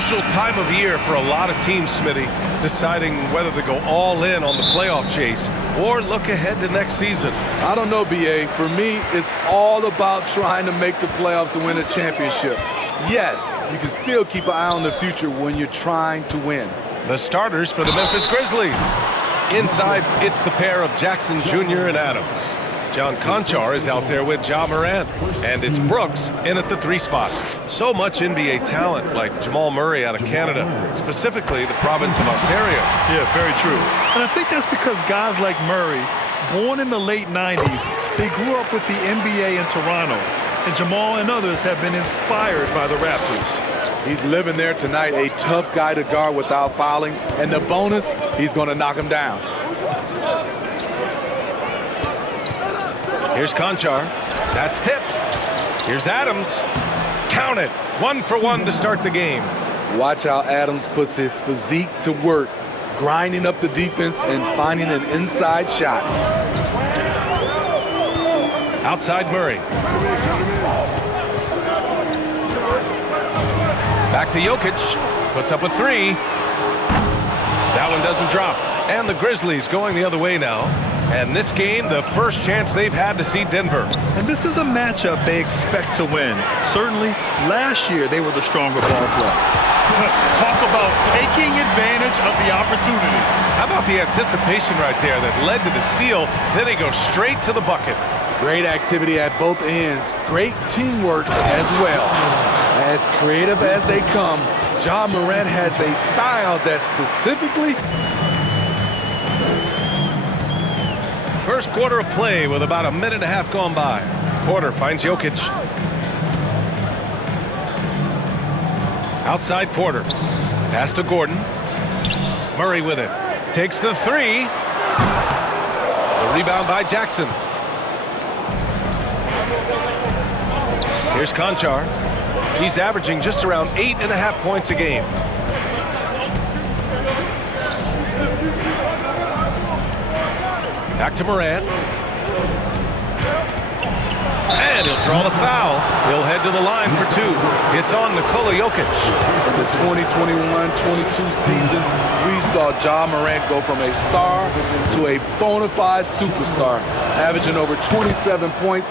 crucial time of year for a lot of teams, Smitty, deciding whether to go all in on the playoff chase or look ahead to next season. I don't know, B.A. For me, it's all about trying to make the playoffs and win a championship. Yes, you can still keep an eye on the future when you're trying to win. The starters for the Memphis Grizzlies. Inside, it's the pair of Jackson Jr. and Adams. John Conchar is out there with Ja Morant, and it's Brooks in at the 3 spot. So much NBA talent like Jamal Murray out of Canada, specifically the province of Ontario. Yeah, very true. And I think that's because guys like Murray, born in the late 90s, they grew up with the NBA in Toronto, and Jamal and others have been inspired by the Raptors. He's living there tonight, a tough guy to guard without fouling, and the bonus, he's going to knock him down. Here's Conchar. That's tipped. Here's Adams. Count it. 1 for 1 to start the game. Watch how Adams puts his physique to work, grinding up the defense and finding an inside shot. Outside Murray. Back to Jokic. Puts up a 3. That one doesn't drop. And the Grizzlies going the other way now. And this game, the first chance they've had to see Denver. And this is a matchup they expect to win. Certainly, last year they were the stronger ball club. Talk about taking advantage of the opportunity. How about the anticipation right there that led to the steal, then he goes straight to the bucket. Great activity at both ends. Great teamwork as well. As creative as they come, Ja Morant has a style that specifically... First quarter of play with about a minute and a half gone by. Porter finds Jokic. Outside Porter. Pass to Gordon. Murray with it. Takes the 3. The rebound by Jackson. Here's Conchar. He's averaging just around 8.5 points a game. Back to Morant. And he'll draw the foul. He'll head to the line for 2. It's on Nikola Jokic. In the 2021-22 season, we saw Ja Morant go from a star to a bona fide superstar, averaging over 27 points,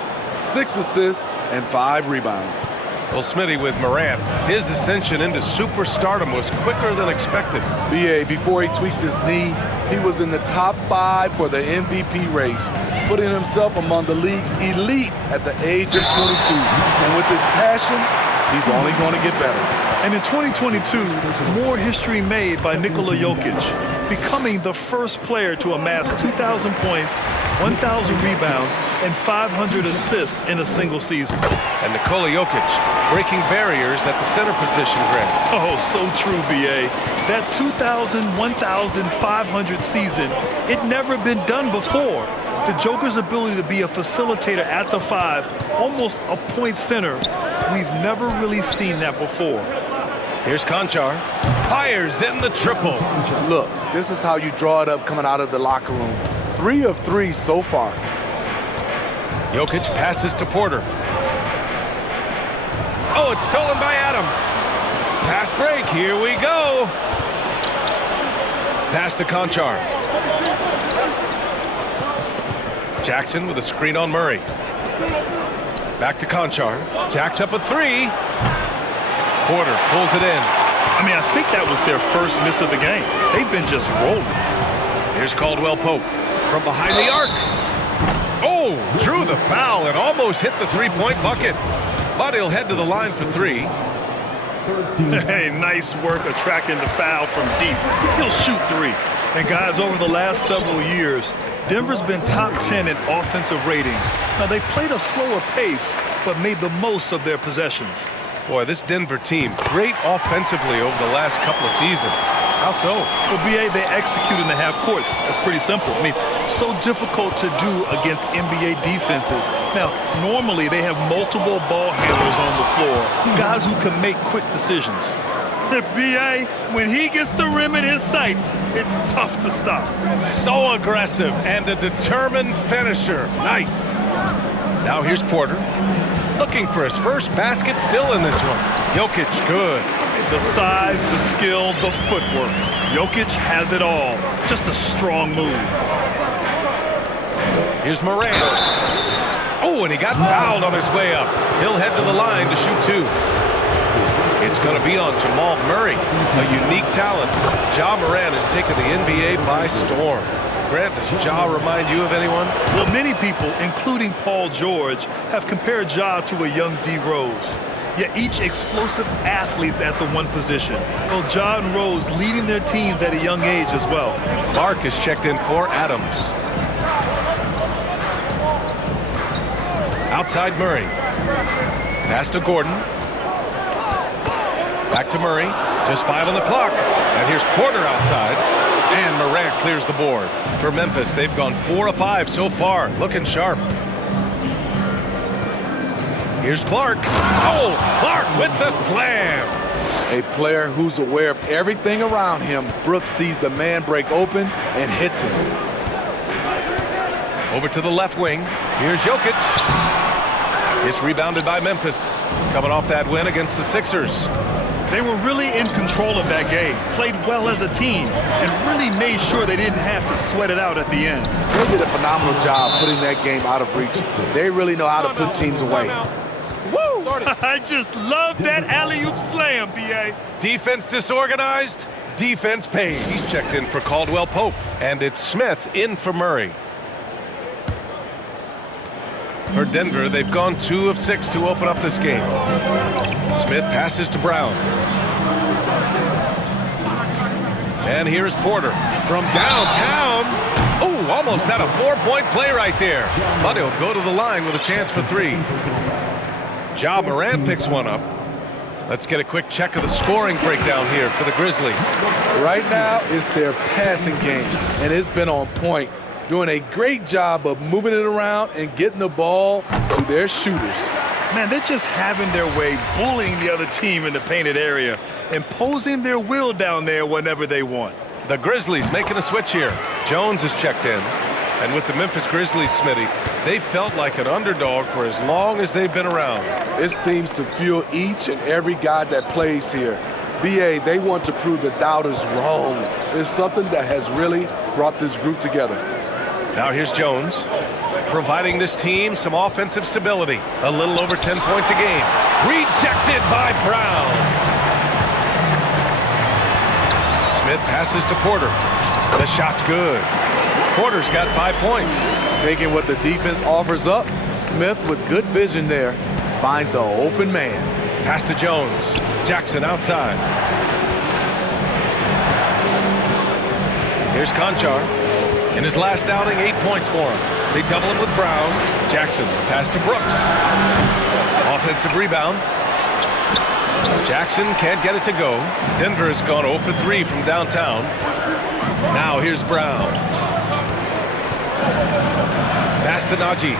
6 assists, and 5 rebounds. Well, Smitty, with Morant, his ascension into superstardom was quicker than expected. B.A., before he tweaks his knee, he was in the top 5 for the MVP race, putting himself among the league's elite at the age of 22. And with his passion, he's only going to get better. And in 2022, more history made by Nikola Jokic, becoming the first player to amass 2,000 points, 1,000 rebounds, and 500 assists in a single season. And Nikola Jokic breaking barriers at the center position, Greg. Oh, so true, B.A. That 2,000, 1,500 season, it never been done before. The Joker's ability to be a facilitator at the 5, almost a point center, we've never really seen that before. Here's Conchar. Fires in the triple. Look, this is how you draw it up coming out of the locker room. 3 of 3 so far. Jokic passes to Porter. Oh, it's stolen by Adams. Fast break, here we go. Pass to Conchar. Jackson with a screen on Murray. Back to Conchar. Jacks up a 3. Porter pulls it in. I mean, I think that was their first miss of the game. They've been just rolling. Here's Caldwell Pope from behind the arc. Oh, drew the foul and almost hit the 3-point bucket. But he'll head to the line for 3. Hey, nice work attracting the foul from deep. He'll shoot 3. And guys, over the last several years, Denver's been top 10 in offensive rating. Now, they played a slower pace, but made the most of their possessions. Boy, this Denver team, great offensively over the last couple of seasons. How so? Well, B.A., they execute in the half courts. That's pretty simple. I mean, so difficult to do against NBA defenses. Now, normally they have multiple ball handlers on the floor, guys who can make quick decisions. B.A., when he gets the rim in his sights, it's tough to stop. So aggressive and a determined finisher. Nice. Now here's Porter. Looking for his first basket still in this one. Jokic, good. The size, the skill, the footwork. Jokic has it all. Just a strong move. Here's Morant. Oh, and he got fouled on his way up. He'll head to the line to shoot two. It's going to be on Jamal Murray, a unique talent. Ja Morant has taken the NBA by storm. Grant, does Ja remind you of anyone? Well, many people, including Paul George, have compared Ja to a young D. Rose. Yet each explosive athletes at the one position. Well, Ja and Rose leading their teams at a young age as well. Clark is checked in for Adams. Outside Murray. Pass to Gordon. Back to Murray. Just 5 on the clock. And here's Porter outside. And Morant clears the board. For Memphis, they've gone 4 of 5 so far. Looking sharp. Here's Clark. Oh, Clark with the slam. A player who's aware of everything around him. Brooks sees the man break open and hits him. Over to the left wing. Here's Jokic. It's rebounded by Memphis. Coming off that win against the Sixers. They were really in control of that game, played well as a team, and really made sure they didn't have to sweat it out at the end. They did a phenomenal job putting that game out of reach. They really know how to put teams away. Woo! I just love that alley-oop slam, B.A. Defense disorganized, defense paid. He's checked in for Caldwell Pope, and it's Smith in for Murray. For Denver, they've gone 2 of 6 to open up this game. Smith passes to Brown. And here's Porter from downtown. Oh, almost had a 4-point play right there. But he'll go to the line with a chance for 3. Ja Morant picks one up. Let's get a quick check of the scoring breakdown here for the Grizzlies. Right now, it's their passing game, and it's been on point. Doing a great job of moving it around and getting the ball to their shooters. Man, they're just having their way, bullying the other team in the painted area, imposing their will down there whenever they want. The Grizzlies making a switch here. Jones is checked in. And with the Memphis Grizzlies, Smitty, they felt like an underdog for as long as they've been around. It seems to fuel each and every guy that plays here. BA, they want to prove the doubters wrong. It's something that has really brought this group together. Now here's Jones, providing this team some offensive stability. A little over 10 points a game. Rejected by Brown. Smith passes to Porter. The shot's good. Porter's got 5 points. Taking what the defense offers up, Smith with good vision there finds the open man. Pass to Jones. Jackson outside. Here's Conchar. In his last outing, 8 points for him. They double him with Brown. Jackson, pass to Brooks. Offensive rebound. Jackson can't get it to go. Denver has gone 0 for 3 from downtown. Now here's Brown. Pass to Najee.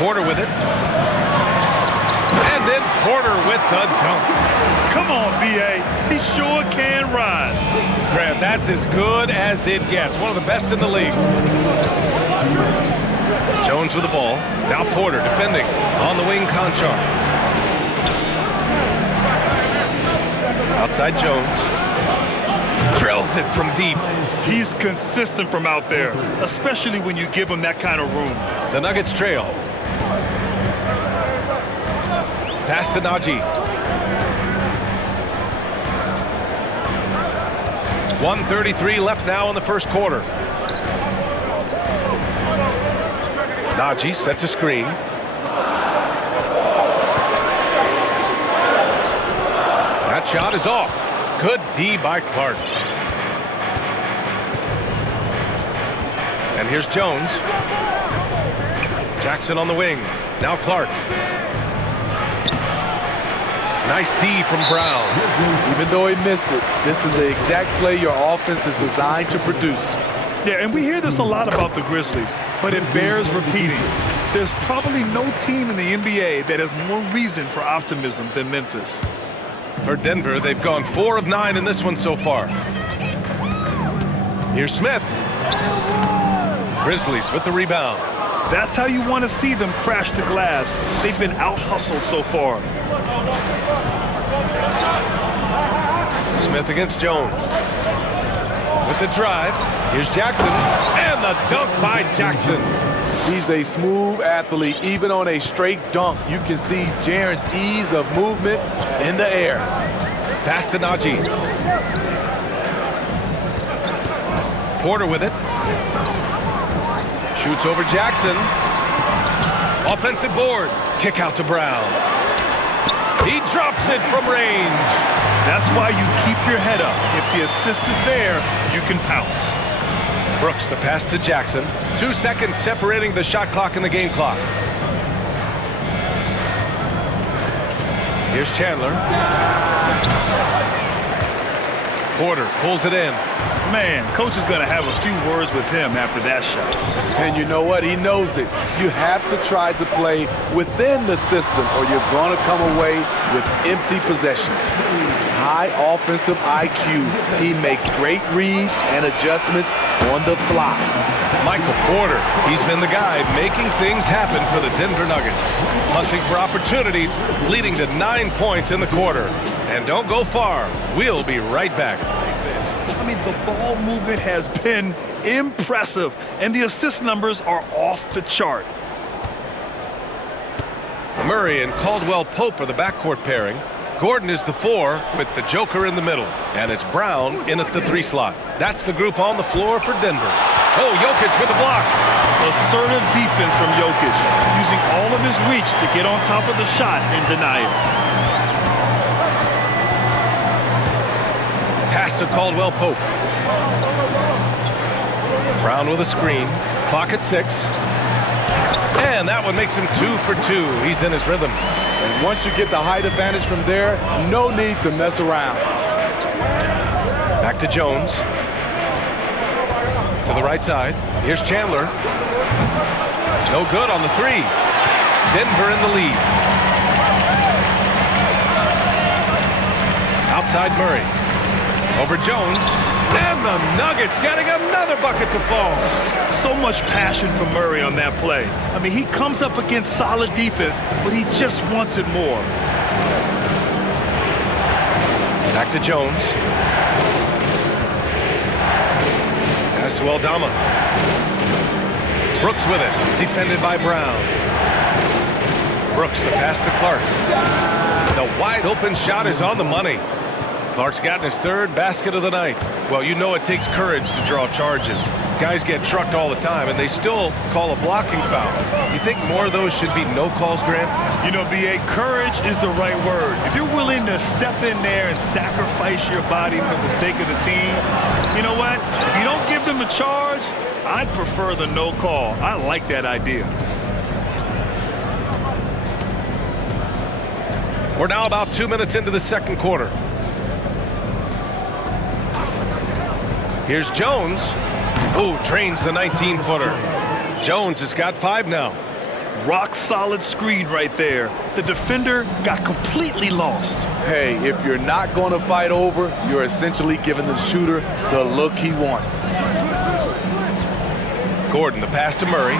Porter with it. And then Porter with the dunk. Come on, B.A. He sure can rise. Grant, that's as good as it gets. One of the best in the league. Jones with the ball. Now Porter defending. On the wing, Conchar. Outside Jones. Drills it from deep. He's consistent from out there, especially when you give him that kind of room. The Nuggets trail. Pass to Najee. 1:33 left now in the first quarter. Najee sets a screen. That shot is off. Good D by Clark. And here's Jones. Jackson on the wing. Now Clark. Nice D from Brown. Even though he missed it, this is the exact play your offense is designed to produce. Yeah, and we hear this a lot about the Grizzlies, but it bears repeating. There's probably no team in the NBA that has more reason for optimism than Memphis. For Denver, they've gone 4 of 9 in this one so far. Here's Smith. Grizzlies with the rebound. That's how you want to see them crash the glass. They've been out-hustled so far. Smith against Jones. With the drive, here's Jackson, and the dunk by Jackson. He's a smooth athlete. Even on a straight dunk, you can see Jaren's ease of movement in the air. Pass to Najee. Porter with it. Shoots over Jackson. Offensive board. Kick out to Brown. He drops it from range. That's why you keep your head up. If the assist is there, you can pounce. Brooks, the pass to Jackson. 2 seconds separating the shot clock and the game clock. Here's Chandler. Porter pulls it in. Man, coach is going to have a few words with him after that shot. And you know what? He knows it. You have to try to play within the system or you're going to come away with empty possessions. High offensive IQ. He makes great reads and adjustments on the fly. Michael Porter, he's been the guy making things happen for the Denver Nuggets. Hunting for opportunities, leading to 9 points in the quarter. And don't go far. We'll be right back. I mean, the ball movement has been impressive, and the assist numbers are off the chart. Murray and Caldwell-Pope are the backcourt pairing. Gordon is the 4 with the Joker in the middle. And it's Brown in at the 3 slot. That's the group on the floor for Denver. Oh, Jokic with the block. Assertive defense from Jokic, using all of his reach to get on top of the shot and deny it. Pass to Caldwell-Pope. Brown with a screen. Clock at 6. And that one makes him 2 for 2. He's in his rhythm. And once you get the height advantage from there, no need to mess around. Back to Jones. To the right side. Here's Chandler. No good on the 3. Denver in the lead. Outside Murray. Over Jones. And the Nuggets getting another bucket to fall. So much passion from Murray on that play. I mean, he comes up against solid defense, but he just wants it more. Back to Jones. Pass to Aldama. Brooks with it. Defended by Brown. Brooks, the pass to Clark. The wide open shot is on the money. Clark's gotten his 3rd basket of the night. Well, you know it takes courage to draw charges. Guys get trucked all the time, and they still call a blocking foul. You think more of those should be no calls, Grant? You know, B.A., courage is the right word. If you're willing to step in there and sacrifice your body for the sake of the team, you know what? If you don't give them a charge, I'd prefer the no call. I like that idea. We're now about 2 minutes into the second quarter. Here's Jones. Oh, drains the 19-footer. Jones has got 5 now. Rock solid screen right there. The defender got completely lost. Hey, if you're not going to fight over, you're essentially giving the shooter the look he wants. Gordon, the pass to Murray.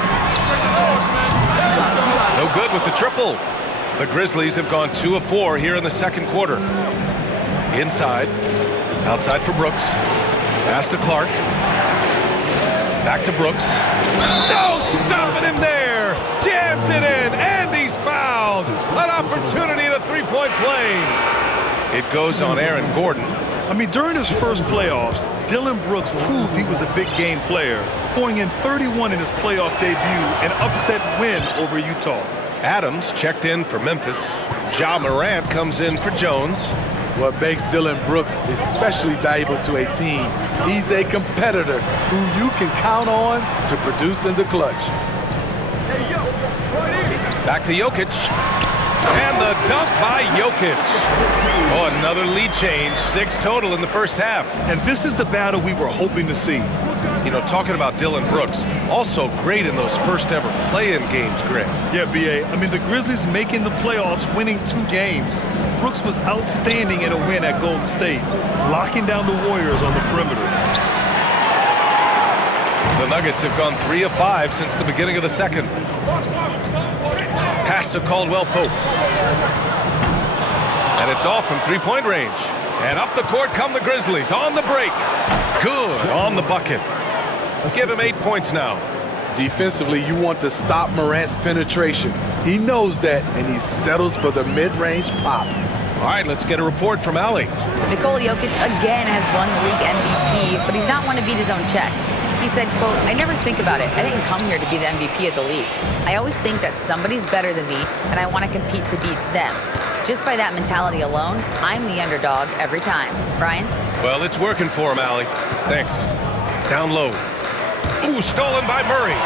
No good with the triple. The Grizzlies have gone 2 of 4 here in the second quarter. Inside. Outside for Brooks. Pass to Clark. Back to Brooks. No, stopping him there. Jams it in, and he's fouled. An opportunity at a 3-point play. It goes on Aaron Gordon. I mean, during his first playoffs, Dillon Brooks proved he was a big game player, going in 31 in his playoff debut, an upset win over Utah. Adams checked in for Memphis. Ja Morant comes in for Jones. What makes Dillon Brooks especially valuable to a team, he's a competitor who you can count on to produce in the clutch. Back to Jokic. And the dunk by Jokic. Oh, another lead change. 6 total in the first half. And this is the battle we were hoping to see. You know, talking about Dillon Brooks, also great in those first ever play-in games, Greg. Yeah, B.A. I mean, the Grizzlies making the playoffs, winning 2 games. Brooks was outstanding in a win at Golden State, locking down the Warriors on the perimeter. The Nuggets have gone 3 of 5 since the beginning of the second. Pass to Caldwell Pope. And it's off from three-point range. And up the court come the Grizzlies on the break. Good on the bucket. Give him 8 points now. Defensively, you want to stop Morant's penetration. He knows that, and he settles for the mid-range pop. All right, let's get a report from Allie. Nikola Jokic again has won the league MVP, but he's not one to beat his own chest. He said, quote, "I never think about it. I didn't come here to be the MVP of the league. I always think that somebody's better than me, and I want to compete to beat them. Just by that mentality alone, I'm the underdog every time." Brian? Well, it's working for him, Allie. Thanks. Down low. Ooh, stolen by Murray.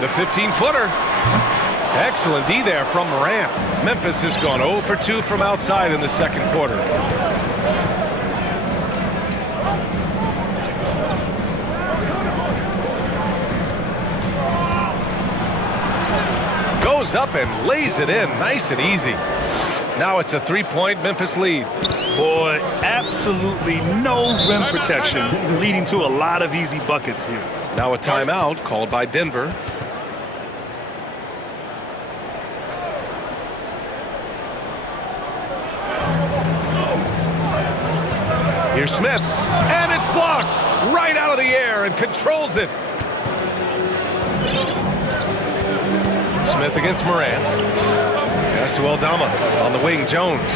The 15-footer. Excellent D there from Morant. Memphis has gone 0 for 2 from outside in the second quarter. Goes up and lays it in, nice and easy. Now it's a three-point Memphis lead. Boy, absolutely no rim protection, leading to a lot of easy buckets here. Now a timeout called by Denver. Here's Smith, and it's blocked right out of the air and controls it. Smith against Morant. Pass to Aldama on the wing, Jones.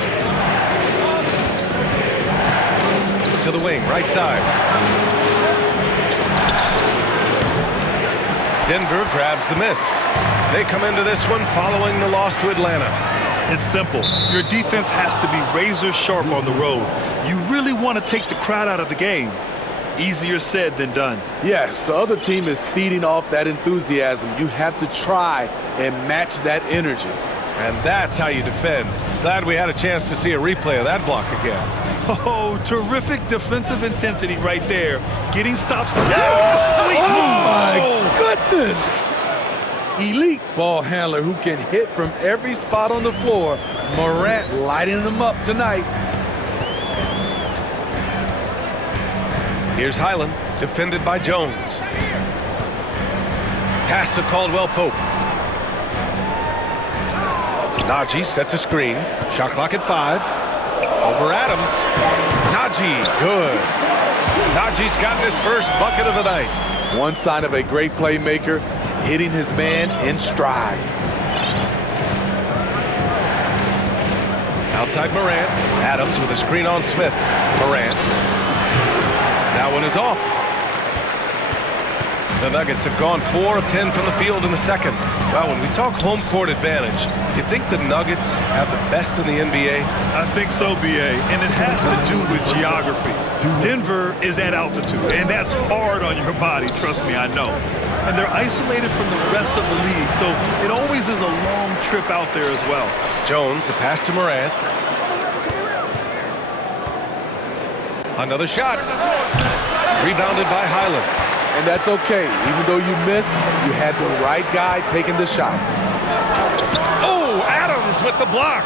To the wing, right side. Denver grabs the miss. They come into this one following the loss to Atlanta. It's simple. Your defense has to be razor sharp on the road. You really want to take the crowd out of the game. Easier said than done. Yes, the other team is feeding off that enthusiasm. You have to try and match that energy. And that's how you defend. Glad we had a chance to see a replay of that block again. Oh, terrific defensive intensity right there. Getting stops. Yeah, sweet move. My goodness! Elite ball handler who can hit from every spot on the floor. Morant lighting them up tonight. Here's Highland, defended by Jones. Pass to Caldwell Pope. Najee sets a screen. Shot clock at 5. Over Adams. Najee, good. Najee's gotten his first bucket of the night. One sign of a great playmaker, hitting his man in stride. Outside Morant. Adams with a screen on Smith. Morant. That one is off. The Nuggets have gone 4 of 10 from the field in the second. Well, when we talk home court advantage, you think the Nuggets have the best in the NBA? I think so, B.A., and it has to do with geography. Denver is at altitude, and that's hard on your body, trust me, I know. And they're isolated from the rest of the league, so it always is a long trip out there as well. Jones, the pass to Morant. Another shot. Rebounded by Highland. And that's okay. Even though you missed, you had the right guy taking the shot. Oh, Adams with the block.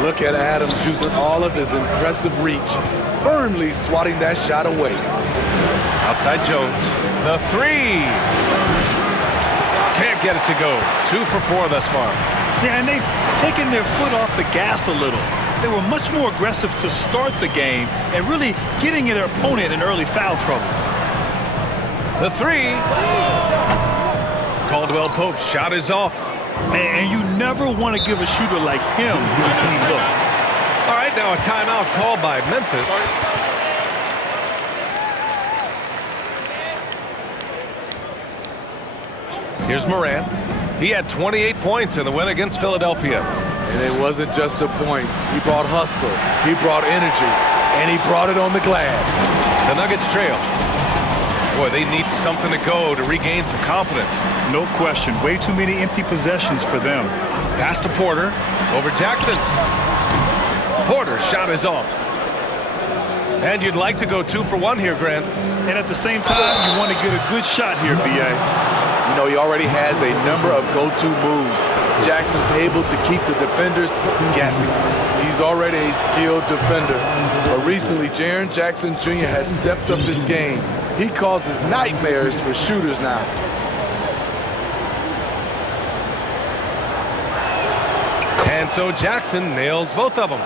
Look at Adams using all of his impressive reach, firmly swatting that shot away. Outside Jones. The three. Can't get it to go. 2 for 4 thus far. Yeah, and they've taken their foot off the gas a little. They were much more aggressive to start the game and really getting their opponent in early foul trouble. The three. Caldwell Pope's shot is off. And you never want to give a shooter like him a clean look. All right, now a timeout called by Memphis. Here's Morant. He had 28 points in the win against Philadelphia. And it wasn't just the points. He brought hustle, he brought energy, and he brought it on the glass. The Nuggets trail. Boy, they need something to go to regain some confidence. No question. Way too many empty possessions for them. Pass to Porter. Over Jackson. Porter's shot is off. And you'd like to go 2 for 1 here, Grant. And at the same time, you want to get a good shot here, B.A. You know, he already has a number of go-to moves. Jackson's able to keep the defenders guessing. He's already a skilled defender. But recently, Jaren Jackson Jr. has stepped up his game. He causes nightmares for shooters now. And so Jackson nails both of them.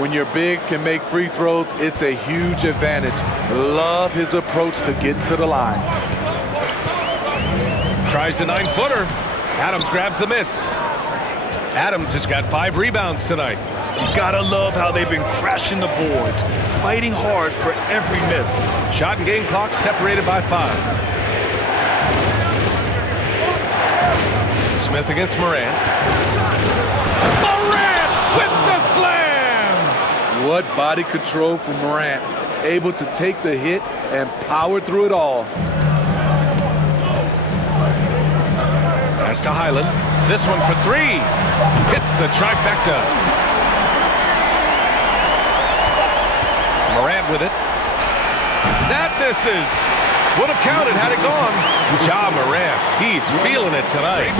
When your bigs can make free throws, it's a huge advantage. Love his approach to get to the line. Tries the 9-footer. Adams grabs the miss. Adams has got 5 rebounds tonight. You gotta love how they've been crashing the boards, fighting hard for every miss. Shot and game clock separated by 5. Smith against Morant. Morant with the slam! What body control from Morant. Able to take the hit and power through it all. Pass to Highland. This one for 3. Hits the trifecta. Morant with it. That misses. Would have counted had it gone. Ja Morant, he's feeling it tonight.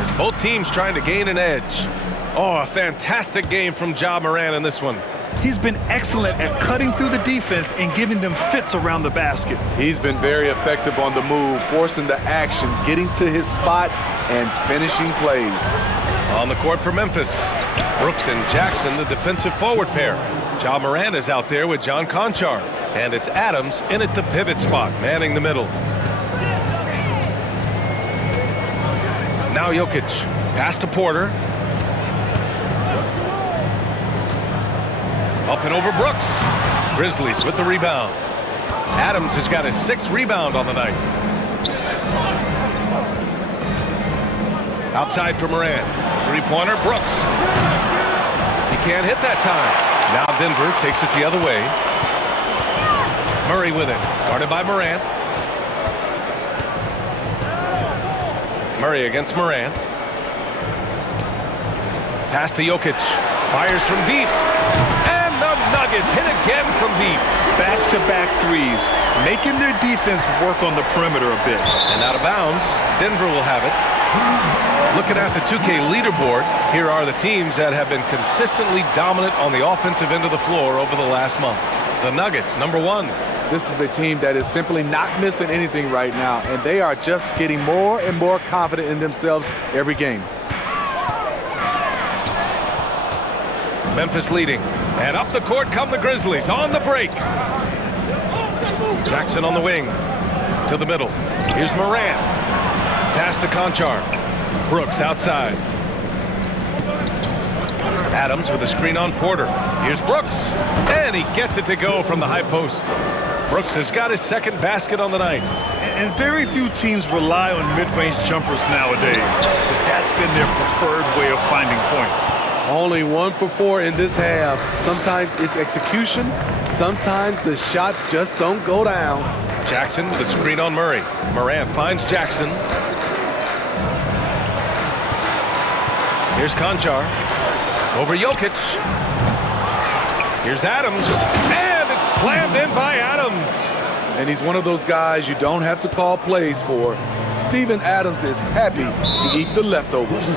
As both teams trying to gain an edge. Oh, a fantastic game from Ja Morant in this one. He's been excellent at cutting through the defense and giving them fits around the basket. He's been very effective on the move, forcing the action, getting to his spots, and finishing plays. On the court for Memphis, Brooks and Jackson, the defensive forward pair. Ja Morant is out there with John Conchar. And it's Adams in at the pivot spot, manning the middle. Now Jokic, pass to Porter. Up and over Brooks. Grizzlies with the rebound. Adams has got his 6th rebound on the night. Outside for Morant. 3-pointer, Brooks. He can't hit that time. Now Denver takes it the other way. Murray with it, guarded by Morant. Murray against Morant. Pass to Jokic. Fires from deep. And the Nuggets hit again from deep. Back-to-back threes, making their defense work on the perimeter a bit. And out of bounds, Denver will have it. Looking at the 2K leaderboard, here are the teams that have been consistently dominant on the offensive end of the floor over the last month. The Nuggets, #1. This is a team that is simply not missing anything right now, and they are just getting more and more confident in themselves every game. Memphis leading. And up the court come the Grizzlies on the break. Jackson on the wing. To the middle. Here's Morant. Pass to Conchar. Brooks outside. Adams with a screen on Porter. Here's Brooks. And he gets it to go from the high post. Brooks has got his 2nd basket on the night. And very few teams rely on mid-range jumpers nowadays. But that's been their preferred way of finding points. Only 1 for 4 in this half. Sometimes it's execution. Sometimes the shots just don't go down. Jackson with a screen on Murray. Morant finds Jackson. Here's Conchar. Over Jokic. Here's Adams. And it's slammed in by Adams. And he's one of those guys you don't have to call plays for. Steven Adams is happy to eat the leftovers.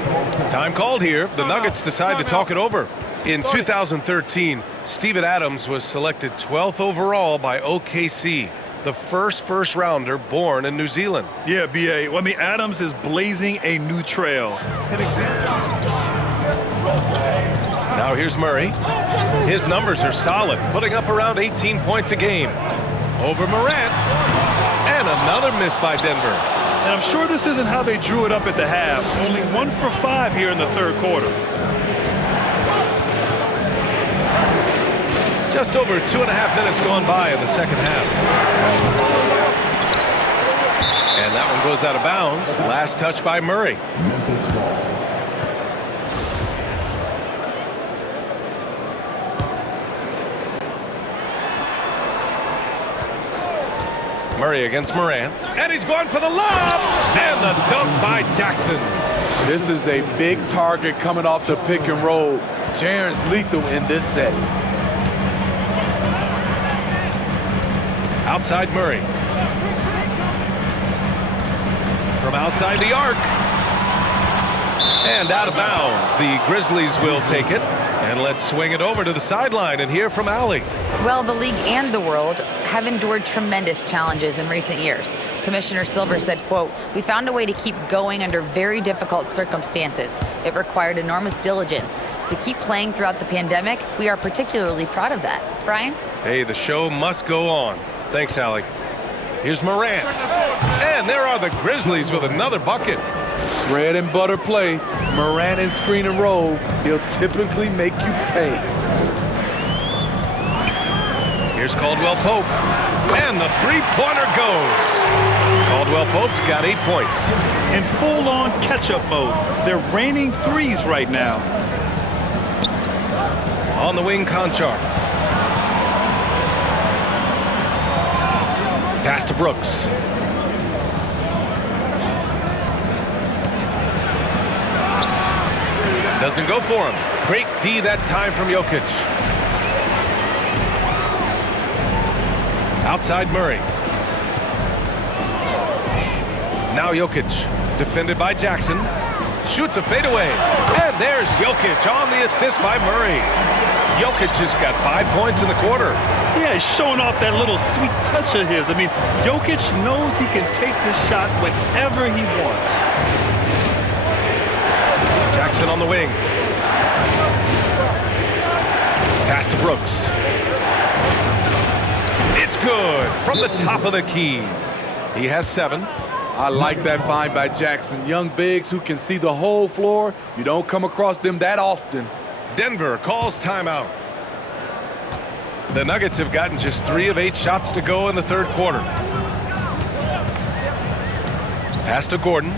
Time called here. The Nuggets decide to talk it over. In 2013, Steven Adams was selected 12th overall by OKC, the first rounder born in New Zealand. Yeah, B.A. Well, I mean, Adams is blazing a new trail. An example. Now here's Murray. His numbers are solid, putting up around 18 points a game. Over Morant. And another miss by Denver. And I'm sure this isn't how they drew it up at the half. Only 1 for 5 here in the 3rd quarter. Just over 2.5 minutes gone by in the 2nd half. And that one goes out of bounds. Last touch by Murray. Murray against Morant. And he's going for the lob! And the dunk by Jackson. This is a big target coming off the pick and roll. Jaren's lethal in this set. Outside Murray. from outside the arc. And out of bounds. The Grizzlies will take it. And let's swing it over to the sideline and hear from Allie. Well, the league and the world have endured tremendous challenges in recent years. Commissioner Silver said, quote, "We found a way to keep going under very difficult circumstances. It required enormous diligence. To keep playing throughout the pandemic, we are particularly proud of that." Brian? Hey, the show must go on. Thanks, Allie. Here's Morant. And there are the Grizzlies with another bucket. Bread and butter play. Morant and screen and roll. He'll typically make you pay. Here's Caldwell Pope. And the three-pointer goes. Caldwell Pope's got 8 points. In full-on catch-up mode. They're raining threes right now. On the wing, Conchar. Pass to Brooks. Doesn't go for him. Great D that time from Jokic. Outside Murray. Now Jokic, defended by Jackson. Shoots a fadeaway. And there's Jokic on the assist by Murray. Jokic just got 5 points in the quarter. Yeah, he's showing off that little sweet touch of his. I mean, Jokic knows he can take this shot whenever he wants. Jackson on the wing. Pass to Brooks. It's good from the top of the key. He has 7. I like that find by Jackson. Young bigs who can see the whole floor. You don't come across them that often. Denver calls timeout. The Nuggets have gotten just 3 of 8 shots to go in the third quarter. Pass to Gordon.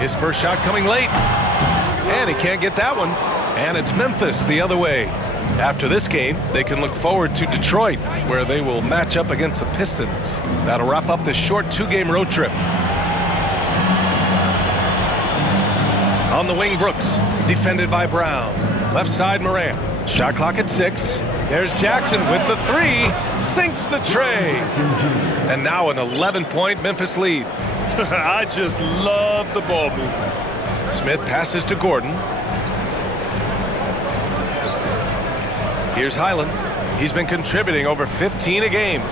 His first shot coming late. And he can't get that one. And it's Memphis the other way. After this game, they can look forward to Detroit, where they will match up against the Pistons. That'll wrap up this short 2-game road trip. On the wing, Brooks, defended by Brown. Left side, Morant. Shot clock at 6. There's Jackson with the 3. Sinks the tray. And now an 11-point Memphis lead. I just love the ball movement. Smith passes to Gordon. Here's Highland. He's been contributing over 15 a game.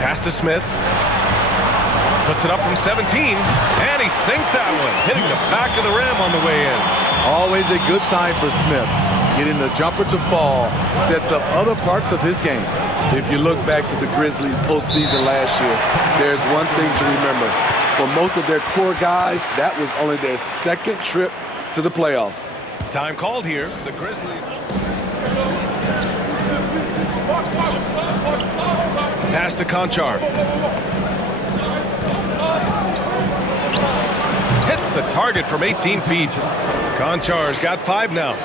Pass to Smith. Puts it up from 17. And he sinks that one, hitting the back of the rim on the way in. Always a good sign for Smith. Getting the jumper to fall sets up other parts of his game. If you look back to the Grizzlies postseason last year, there's one thing to remember. For most of their core guys, that was only their second trip to the playoffs. Time called here. The Grizzlies. Pass to Conchar. Hits the target from 18 feet. Conchar's got 5 now.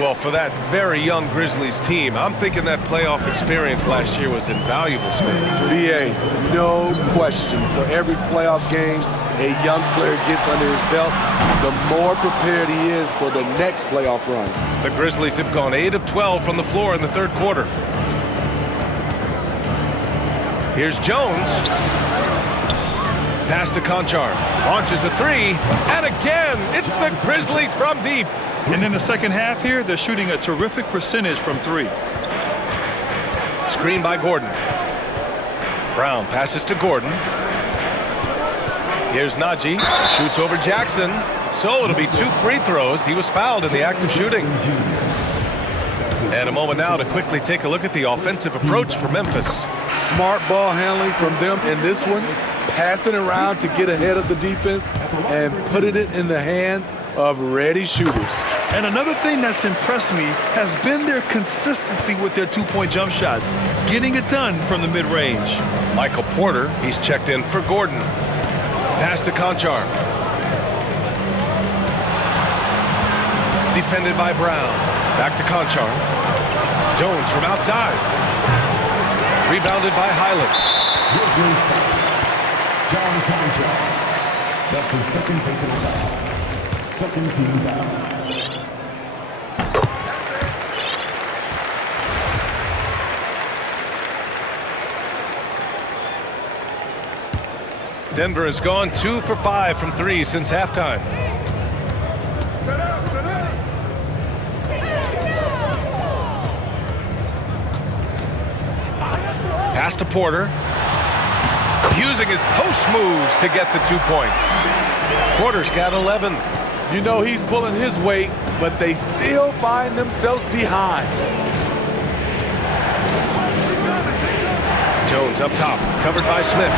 Well, for that very young Grizzlies team, I'm thinking that playoff experience last year was invaluable, Smith. BA, no question. For every playoff game a young player gets under his belt, the more prepared he is for the next playoff run. The Grizzlies have gone 8 of 12 from the floor in the third quarter. Here's Jones. Pass to Conchar. Launches a 3. And again, it's the Grizzlies from deep. And in the second half here, they're shooting a terrific percentage from 3. Screen by Gordon. Brown passes to Gordon. Here's Najee. Shoots over Jackson. So it'll be 2 free throws. He was fouled in the act of shooting. And a moment now to quickly take a look at the offensive approach for Memphis. Smart ball handling from them in this one. Passing around to get ahead of the defense and putting it in the hands of ready shooters. And another thing that's impressed me has been their consistency with their 2-point jump shots, getting it done from the mid-range. Michael Porter, he's checked in for Gordon. Pass to Conchar. Defended by Brown. Back to Conchar. Jones from outside. Rebounded by Highland. John Conchar. That's his second personal foul. Second team foul. Denver has gone 2 for 5 from 3 since halftime. Pass to Porter. Using his post moves to get the 2 points. Porter's got 11. You know he's pulling his weight, but they still find themselves behind. Jones up top, covered by Smith.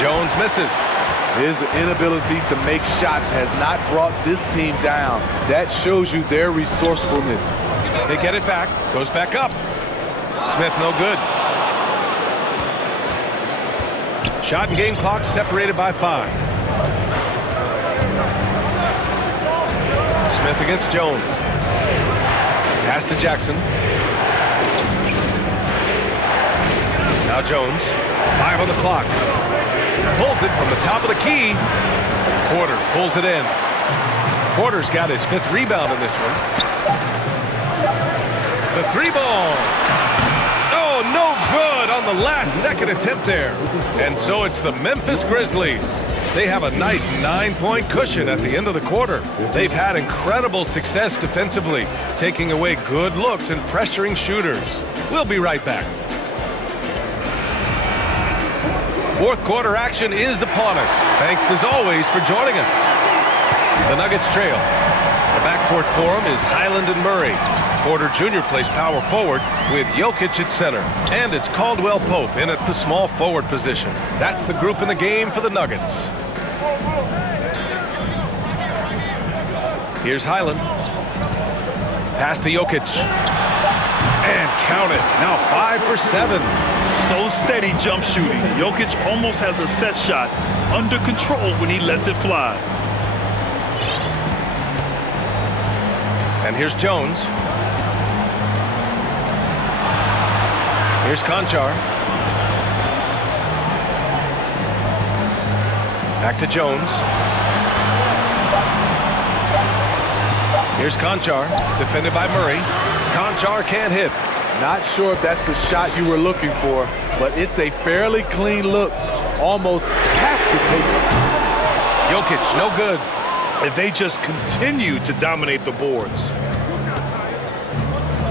Jones misses. His inability to make shots has not brought this team down. That shows you their resourcefulness. They get it back, goes back up. Smith no good. Shot and game clock separated by 5. Smith against Jones. Pass to Jackson. Now Jones, 5 on the clock. Pulls it from the top of the key. Porter pulls it in. Porter's got his 5th rebound in this one. The 3-ball. Oh, no good on the last second attempt there. And so it's the Memphis Grizzlies. They have a nice 9-point cushion at the end of the quarter. They've had incredible success defensively, taking away good looks and pressuring shooters. We'll be right back. 4th quarter action is upon us. Thanks as always for joining us. The Nuggets trail. The backcourt for them is Highland and Murray. Porter Jr. plays power forward with Jokic at center. And it's Caldwell Pope in at the small forward position. That's the group in the game for the Nuggets. Here's Highland. Pass to Jokic. And count it. Now 5 for 7. So steady jump shooting. Jokic almost has a set shot under control when he lets it fly. And here's Jones. Here's Conchar. Back to Jones. Here's Conchar, defended by Murray. Conchar can't hit. Not sure if that's the shot you were looking for, but it's a fairly clean look. Almost have to take it. Jokic, no good. If they just continue to dominate the boards.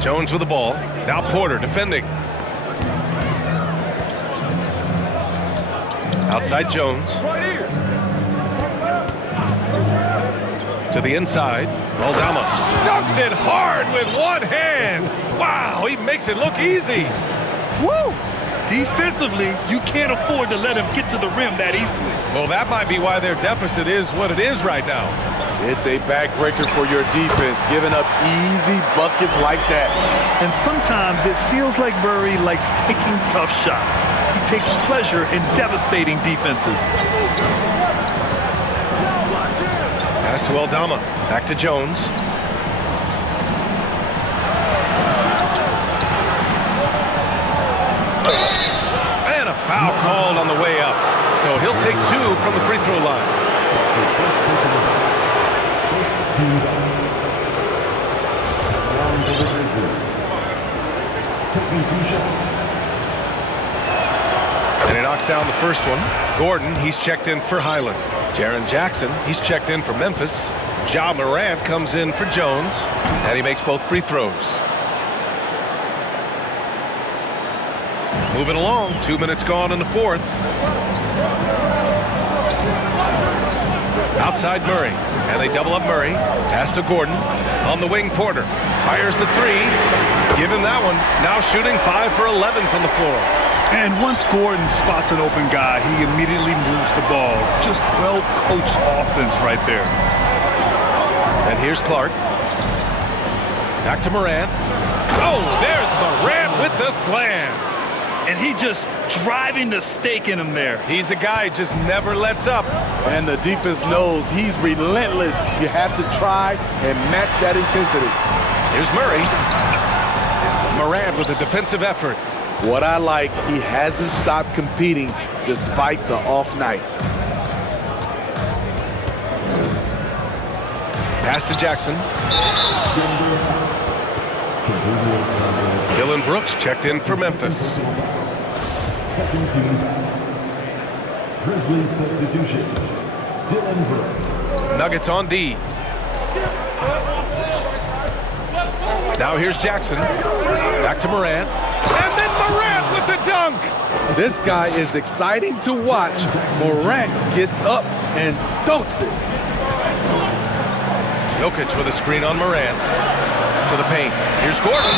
Jones with the ball. Now Porter defending. Outside Jones. To the inside. Aldama dunks it hard with one hand. Wow, he makes it look easy. Woo! Defensively, you can't afford to let him get to the rim that easily. Well, that might be why their deficit is what it is right now. It's a backbreaker for your defense, giving up easy buckets like that. And sometimes it feels like Murray likes taking tough shots. He takes pleasure in devastating defenses. Pass to Aldama. Back to Jones. And a foul called on the way up. So he'll take 2 from the free throw line. And he knocks down the first one. Gordon, he's checked in for Highland. Jaren Jackson, he's checked in for Memphis. Ja Morant comes in for Jones. And he makes both free throws. Moving along, 2 minutes gone in the 4th. Outside Murray, and they double up Murray. Pass to Gordon. On the wing, Porter. Fires the 3. Give him that one. Now shooting 5 for 11 from the floor. And once Gordon spots an open guy, he immediately moves the ball. Just well-coached offense right there. And here's Clark. Back to Morant. Oh, there's Morant with the slam. And he just driving the stake in him there. He's a guy who just never lets up. And the defense knows he's relentless. You have to try and match that intensity. Here's Murray. Morant with a defensive effort. What I like, he hasn't stopped competing despite the off night. Pass to Jackson. Dylan Brooks checked in for Memphis. Grizzlies substitution. Dylan Brooks. Nuggets on D. Now here's Jackson. Back to Morant. And then Morant with the dunk. This guy is exciting to watch. Morant gets up and dunks it. Jokic with a screen on Morant. To the paint. Here's Gordon.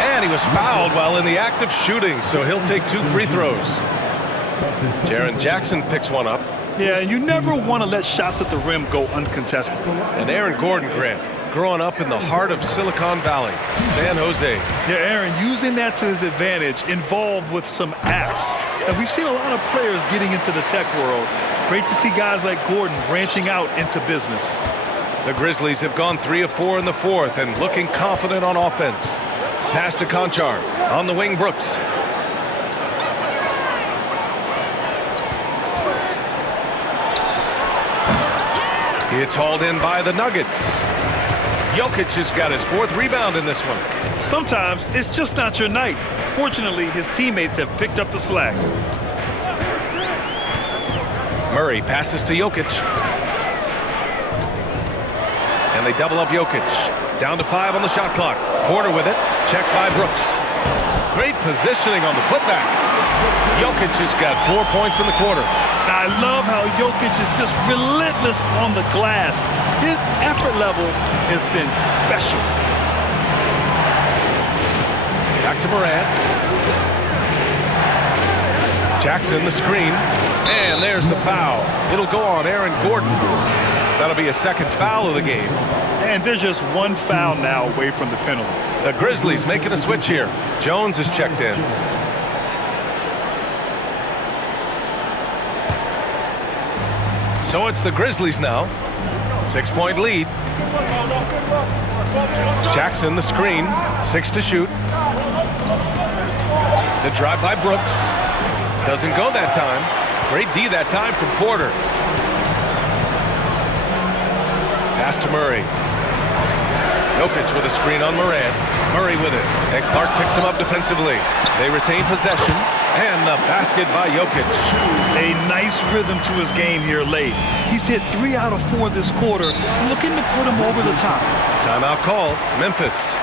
And he was fouled while in the act of shooting, so he'll take 2 free throws. Jaren Jackson picks one up. Yeah, and you never want to let shots at the rim go uncontested. And Aaron Gordon, Grant, growing up in the heart of Silicon Valley, San Jose. Yeah, Aaron, using that to his advantage, involved with some apps. And we've seen a lot of players getting into the tech world. Great to see guys like Gordon branching out into business. The Grizzlies have gone 3 of 4 in the fourth and looking confident on offense. Pass to Conchar. On the wing, Brooks. It's hauled in by the Nuggets. Jokic has got his 4th rebound in this one. Sometimes it's just not your night. Fortunately, his teammates have picked up the slack. Murray passes to Jokic. And they double up Jokic. Down to 5 on the shot clock. Porter with it. Checked by Brooks. Great positioning on the putback. Jokic has got 4 points in the quarter. I love how Jokic is just relentless on the glass. His effort level has been special. Back to Morant. Jackson the screen. And there's the foul. It'll go on Aaron Gordon. That'll be a 2nd foul of the game. And there's just 1 foul now away from the penalty. The Grizzlies making a switch here. Jones is checked in. So it's the Grizzlies now. 6-point lead. Jackson the screen. 6 to shoot. The drive by Brooks. Doesn't go that time. Great D that time from Porter. Pass to Murray. Jokic with a screen on Morant. Murray with it. And Clark picks him up defensively. They retain possession. And the basket by Jokic. A nice rhythm to his game here late. He's hit 3 out of 4 this quarter, looking to put him over the top. Timeout call, Memphis.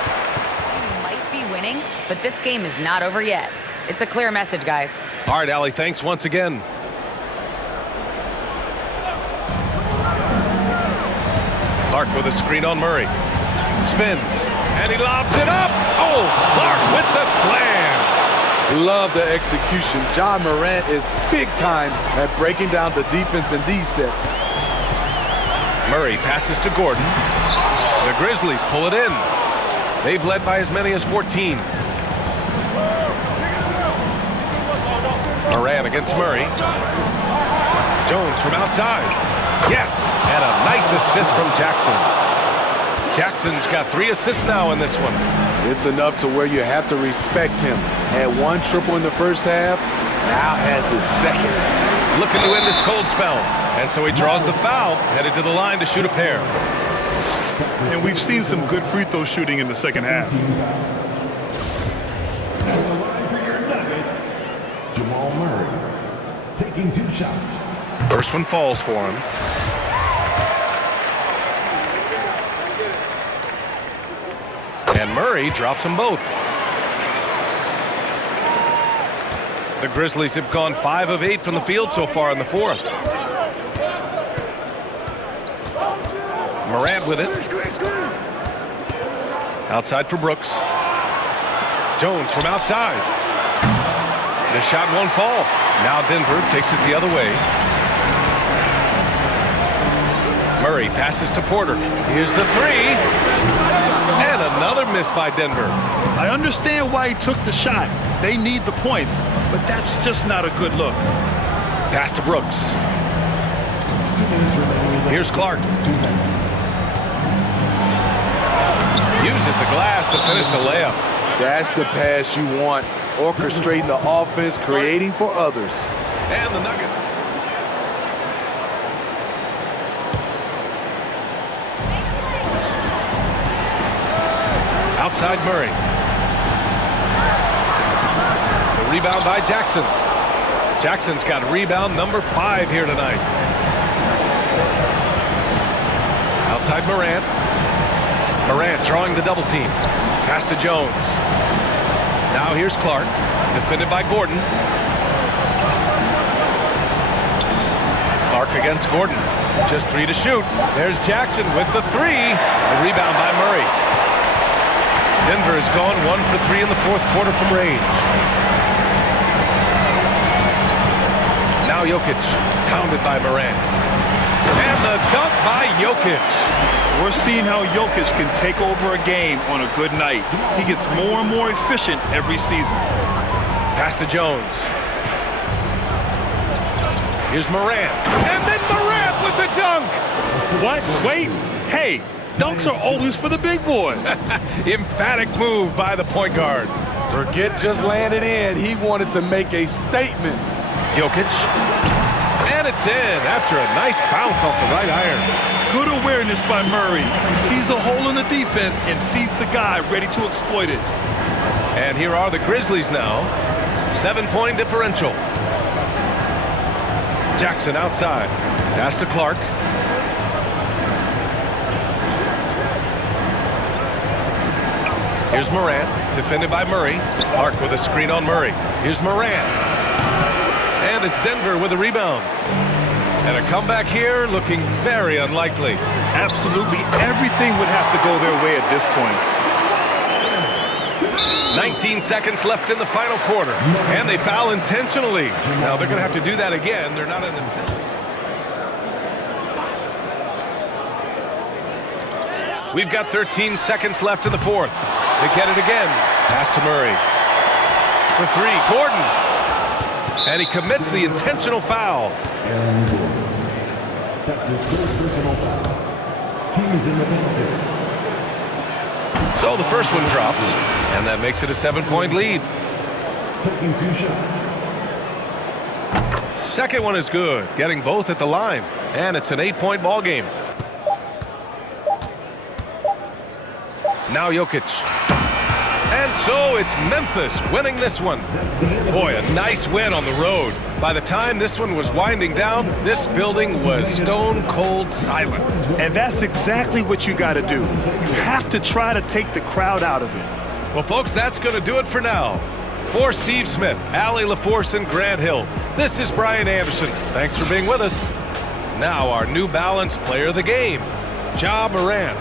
Might be winning, but this game is not over yet. It's a clear message, guys. All right, Allie, thanks once again. Clark with a screen on Murray. Spins, and he lobs it up. Oh, Clark with the slam. Love the execution. John Morant is big time at breaking down the defense in these sets. Murray passes to Gordon. The Grizzlies pull it in. They've led by as many as 14. Morant against Murray. Jones from outside. Yes, and a nice assist from Jackson. Jackson's got 3 assists now in this one. It's enough to where you have to respect him. Had 1 triple in the first half, now has his 2nd. Looking to end this cold spell. And so he draws the foul, headed to the line to shoot a pair. And we've seen some good free throw shooting in the second half. On the line for your Nuggets, Jamal Murray, taking 2 shots. First one falls for him. And Murray drops them both. The Grizzlies have gone 5 of 8 from the field so far in the fourth. Morant with it. Outside for Brooks. Jones from outside. The shot won't fall. Now Denver takes it the other way. Murray passes to Porter. Here's the 3. And another miss by Denver. I understand why he took the shot. They need the points, but that's just not a good look. Pass to Brooks. Here's Clark. Uses the glass to finish the layup. That's the pass you want. Orchestrating the offense, creating for others. And the Nuggets. Outside Murray. The rebound by Jackson. Jackson's got rebound number 5 here tonight. Outside Morant. Morant drawing the double team. Pass to Jones. Now here's Clark, defended by Gordon. Clark against Gordon. Just 3 to shoot. There's Jackson with the 3. The rebound by Murray. Denver has gone 1 for 3 in the 4th quarter from range. Now Jokic, pounded by Morant. And the dunk by Jokic. We're seeing how Jokic can take over a game on a good night. He gets more and more efficient every season. Pass to Jones. Here's Morant. And then Morant with the dunk. What? Wait. Hey, dunks are always for the big boys. Emphatic move by the point guard. Forget just landing in. He wanted to make a statement. Jokic. And it's in after a nice bounce off the right iron. Good awareness by Murray. He sees a hole in the defense and feeds the guy ready to exploit it. And here are the Grizzlies now. 7-point differential. Jackson outside. Pass to Clark. Here's Morant, defended by Murray. Clark with a screen on Murray. Here's Morant. And it's Denver with a rebound. And a comeback here looking very unlikely. Absolutely everything would have to go their way at this point. 19 seconds left in the final quarter. And they foul intentionally. Now they're going to have to do that again. They're not in the... We've got 13 seconds left in the 4th. They get it again. Pass to Murray. For 3, Gordon. And he commits the intentional foul. Aaron Gordon. That's his 3rd personal foul. Team is in the penalty. So the first one drops, and that makes it a 7-point lead. Taking 2 shots. Second one is good, getting both at the line. And it's an 8-point ball game. Now Jokic. And so it's Memphis winning this one. Boy, a nice win on the road. By the time this one was winding down, this building was stone cold silent. And that's exactly what you got to do. You have to try to take the crowd out of it. Well, folks, that's going to do it for now. For Steve Smith, Allie LaForce, and Grant Hill, this is Brian Anderson. Thanks for being with us. Now our New Balance player of the game, Ja Morant.